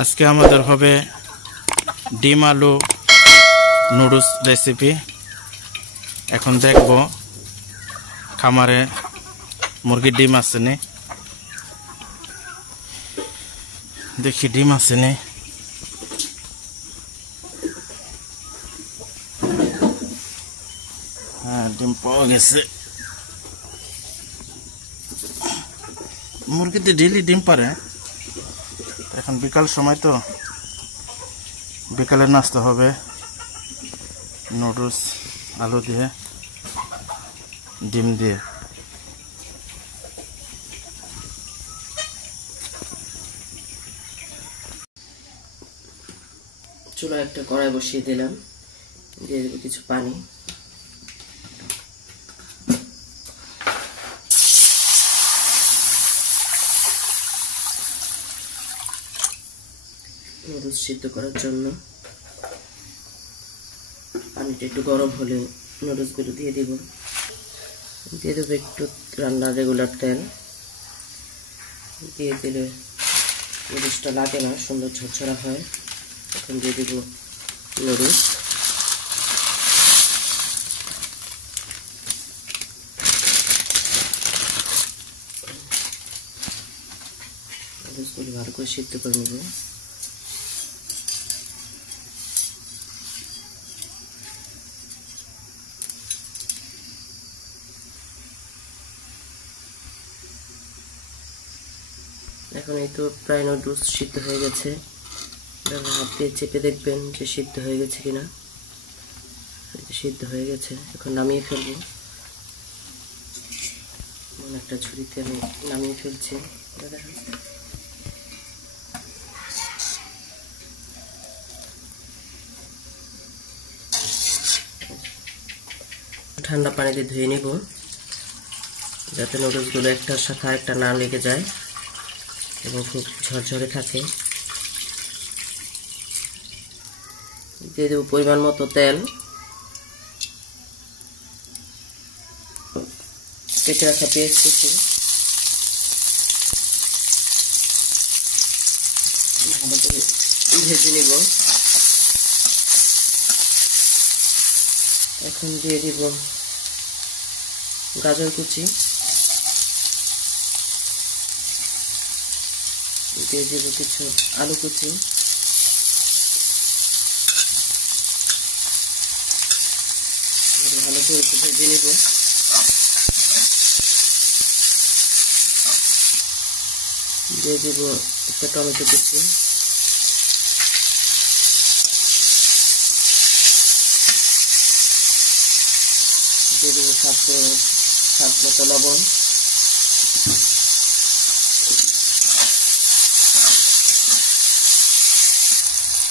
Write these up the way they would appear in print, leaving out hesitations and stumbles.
আজকে আমাদের হবে ডিম আলু নুডলস রেসিপি। এখন দেখব খামারে মুরগির ডিম আছে নি, দেখি ডিম আছে নি। হ্যাঁ, ডিম পাওয়া গেছে। মুরগিতে ডেইলি ডিম পারে। এখন বিকাল সময় তো, বিকালের নাস্তা হবে নুডলস আলু দিয়ে ডিম দিয়ে। চুলায় একটা কড়াই বসিয়ে দিলাম, দিয়ে দেবো কিছু পানি। নুডলস সিদ্ধ করার জন্য পানিটা একটু গরম হলে নুডলসগুলো দিয়ে দেবো একটু রান্নার রেগুলার তেল। দিয়ে দিলে নুডলসটা লাগে না, সুন্দর ঝরঝরা হয়। এখন দিয়ে দেবো নুডলস। নুডলসগুলো ভালো করে সিদ্ধ করে নেব। এখন এই তো প্রায় নুডলস সিদ্ধ হয়ে গেছে। হাত দিয়ে চেপে দেখবেন যে সিদ্ধ হয়ে গেছে কিনা। সিদ্ধ হয়ে গেছে, এখন নামিয়ে ফেলবো। একটা ঝুড়িতে আমি নামিয়ে ফেলছি। ঠান্ডা পানিতে ধুয়ে নিব, যাতে নুডলসগুলো একটার সাথে একটা না লেগে যায় এবং খুব ঝরঝরে থাকে। দিয়ে দেবো পরিমাণ মতো তেল। কেটে রাখা পেঁয়াজ কুচি, ভালো করে ভেজে নিব। এখন দিয়ে দিব গাজর কুচি, দিয়ে দেব কিছু আলু কুচি, ভালো করে ভেজে নেব। দিয়ে দেব একটা টমেটো কুচি, দিয়ে দেব স্বাদ মতো লবণ,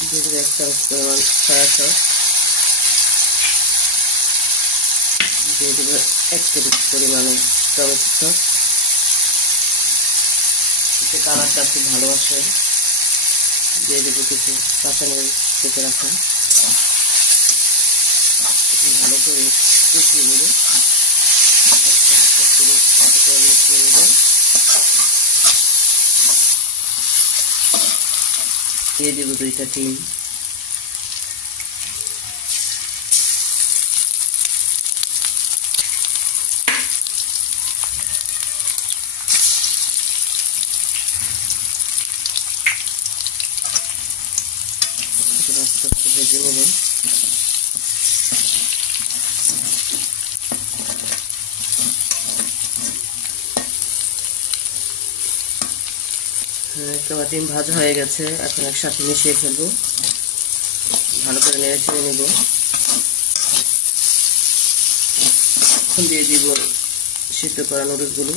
দিয়ে দেব 1 চামচ পরিমাণ সয়া সস, দিয়ে দেব 1 টেবিল পরিমাণে টমেটো সস। এতে কালারটা খুব ভালো আসে। দিয়ে দেবো কিছু কাঁচামরিচ কেটে রাখা। ভালো করে কষিয়ে নেব, মিশিয়ে নেব। দিয়ে দেবো 2টা ডিম। আস্তে আস্তে ভেজে নেবেন। তোমার ডিম ভাজা হয়ে গেছে, এখন একসাথে মিশিয়ে ফেলবো। ভালো করে নেড়ে চেড়ে নেব। এখন দিয়ে দিব সিদ্ধ করা নুডলসগুলো।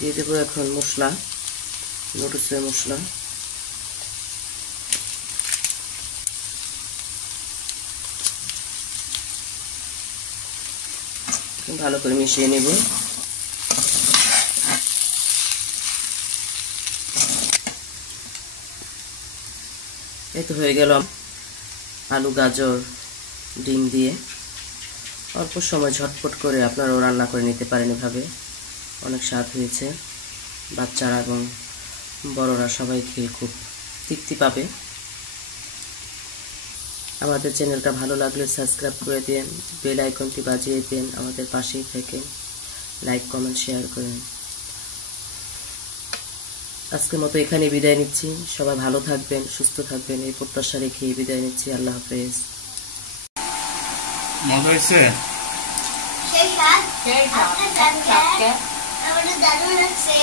দিয়ে দেবো এখন মশলা, নুডলসের মশলা। ভালো করে মিশিয়ে নেব। এই তো হয়ে গেল আলু, গাজর, ডিম দিয়ে। অল্প সময় ঝটপট করে আপনারাও রান্না করে নিতে পারেন এভাবে। অনেক স্বাদ হয়েছে, বাচ্চারা এবং বড়রা সবাই খেয়ে খুব তৃপ্তি পাবে। আমাদের চ্যানেলটা ভালো লাগলে সাবস্ক্রাইব করে দিন, বেল আইকনটি বাজিয়ে দিন, আমাদের পাশেই থেকে লাইক, কমেন্ট, শেয়ার করেন। আজকের মতো এখানে বিদায় নিচ্ছি। সবাই ভালো থাকবেন, সুস্থ থাকবেন, এই প্রত্যাশা রেখে বিদায় নিচ্ছি। আল্লাহ হাফেজ। মজা হয়েছে? সেই স্বাদ। আপনার দারুণ লাগছে।